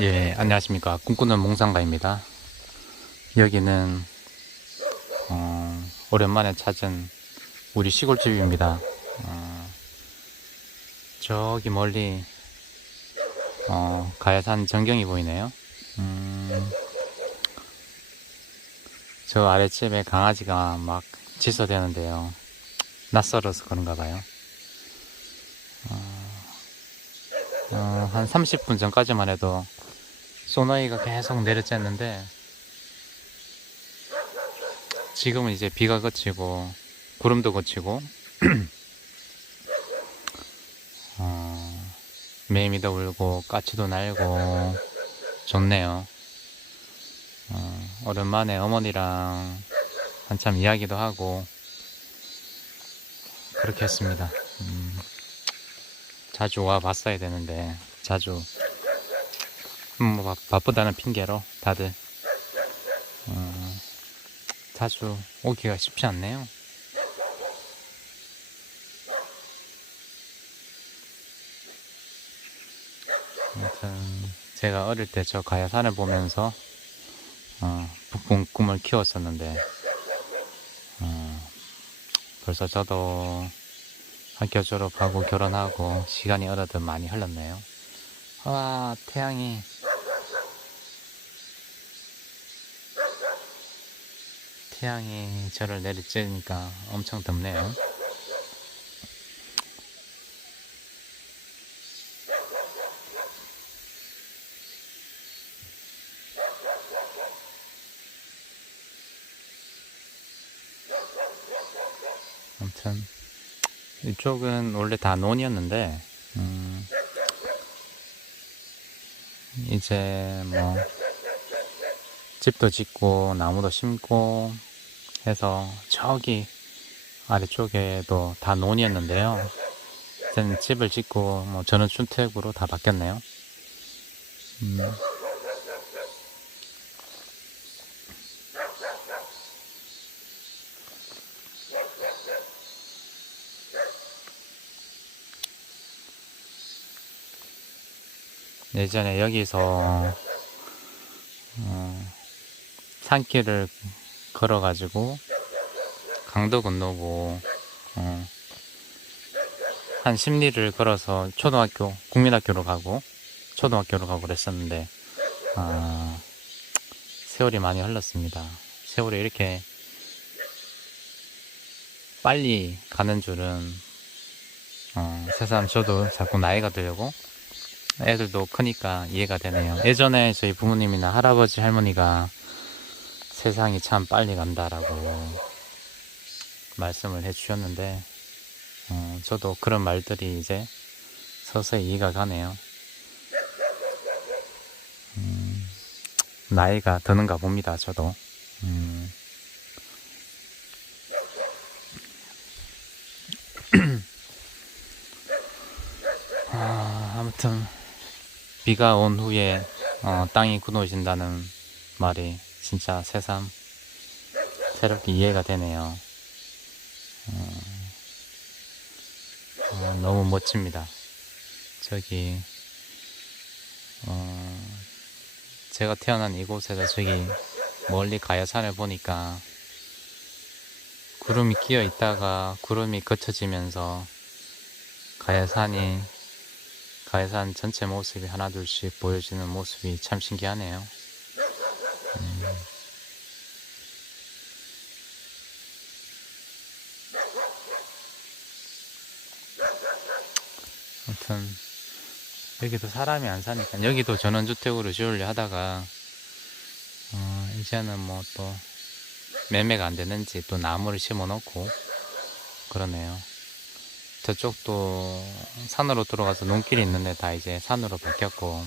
예, 안녕하십니까. 꿈꾸는 몽상가입니다. 여기는, 어, 오랜만에 찾은 우리 시골집입니다. 어, 저기 멀리, 어, 가야산 전경이 보이네요. 음, 저 아랫집에 강아지가 막 짖어대는데요. 낯설어서 그런가 봐요. 어, 한 30분 전까지만 해도 소나기가 계속 내려쬐는데 지금은 이제 비가 그치고 구름도 그치고 어, 매미도 울고 까치도 날고 좋네요. 어, 오랜만에 어머니랑 한참 이야기도 하고 그렇게 했습니다. 음, 자주 와 봤어야 되는데 자주 음, 뭐 바, 바쁘다는 핑계로 다들 어, 자주 오기가 쉽지 않네요. 아무튼 제가 어릴 때 저 가야산을 보면서 어, 북풍 꿈을 키웠었는데 어, 벌써 저도 학교 졸업하고 결혼하고 시간이 어느덧 많이 흘렀네요. 와 태양이 태양이 저를 내리쬐니까 엄청 덥네요. 아무튼 이쪽은 원래 다 논이었는데 음, 이제 뭐 집도 짓고 나무도 심고 해서 저기 아래쪽에도 다 논이었는데요. 이제는 집을 짓고 뭐 저는 주택으로 다 바뀌었네요. 음, 예전에 여기서 어, 산길을 걸어가지고 강도 건너고 어, 한 십리를 걸어서 초등학교 국민학교로 가고 초등학교로 가고 그랬었는데 아, 세월이 많이 흘렀습니다. 세월이 이렇게 빨리 가는 줄은 어, 새삼 저도 자꾸 나이가 들고 애들도 크니까 이해가 되네요. 예전에 저희 부모님이나 할아버지 할머니가 세상이 참 빨리 간다라고 말씀을 해주셨는데, 어, 저도 그런 말들이 이제 서서히 이해가 가네요. 음, 나이가 드는가 봅니다, 저도. 음, 아, 아무튼 비가 온 후에 어, 땅이 굳어진다는 말이 진짜 새삼 새롭게 이해가 되네요. 어, 어, 너무 멋집니다. 저기 어, 제가 태어난 이곳에서 저기 멀리 가야산을 보니까 구름이 끼어 있다가 구름이 걷혀지면서 가야산이 가야산 전체 모습이 하나둘씩 보여지는 모습이 참 신기하네요. 음. 아무튼 여기도 사람이 안 사니까 여기도 전원주택으로 지으려 하다가 어, 이제는 뭐 또 매매가 안 되는지 또 나무를 심어 놓고 그러네요. 저쪽도 산으로 들어가서 논길이 있는데 다 이제 산으로 바뀌었고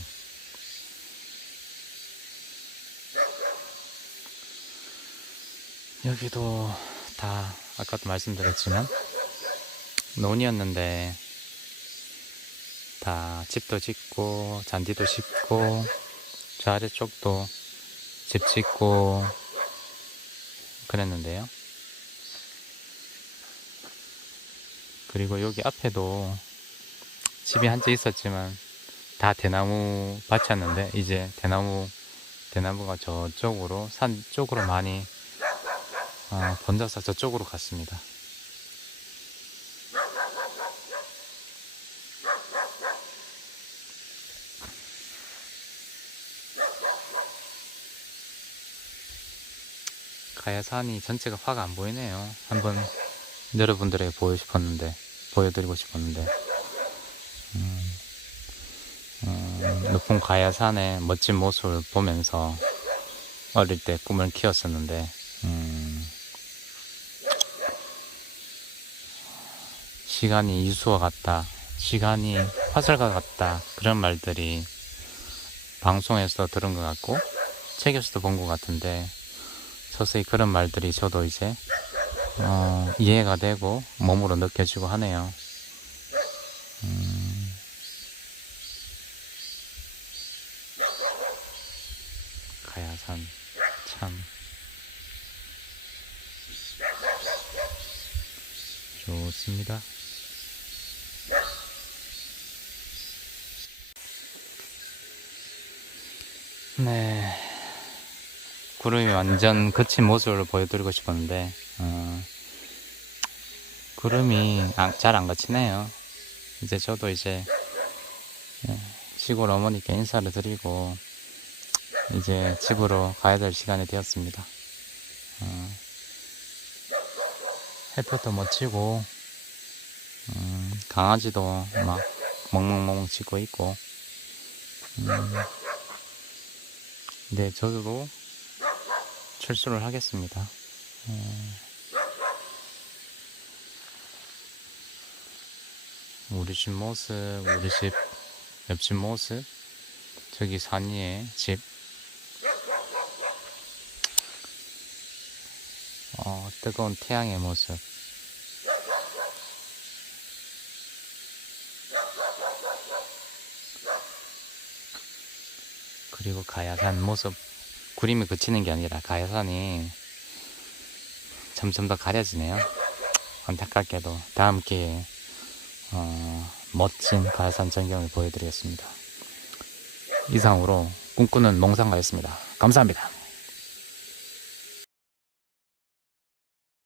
여기도 다 아까도 말씀드렸지만 논이었는데 다 집도 짓고 잔디도 심고 저 아래쪽도 집 짓고 그랬는데요. 그리고 여기 앞에도 집이 한 채 있었지만 다 대나무 밭이었는데 이제 대나무 대나무가 저쪽으로 산 쪽으로 많이 어, 번져서 저쪽으로 갔습니다. 가야산이 전체가 화가 안 보이네요. 한번 여러분들에게 보여 싶었는데 보여드리고 싶었는데. 음, 음, 높은 가야산의 멋진 모습을 보면서 어릴 때 꿈을 키웠었는데 음, 시간이 유수와 같다 시간이 화살과 같다 그런 말들이 방송에서 들은 것 같고 책에서도 본 것 같은데 서서히 그런 말들이 저도 이제 어, 이해가 되고 몸으로 느껴지고 하네요. 음, 가야산 참 좋습니다. 네. 구름이 완전 그친 모습을 보여드리고 싶었는데, 어, 구름이 잘안 거치네요. 이제 저도 이제 예, 시골 어머니께 인사를 드리고 이제 집으로 가야 될 시간이 되었습니다. 어, 햇볕도 멋지고 음, 강아지도 막 멍멍멍 짖고 있고 음, 네 저도 출소를 하겠습니다. 어, 우리 집 모습, 우리 집 옆집 모습, 저기 산 위에 집. 어, 뜨거운 태양의 모습. 그리고 가야산 모습. 구름이 그치는 게 아니라 가야산이 점점 더 가려지네요. 안타깝게도 다음 기회에 어, 멋진 가야산 전경을 보여드리겠습니다. 이상으로 꿈꾸는 몽상가였습니다. 감사합니다.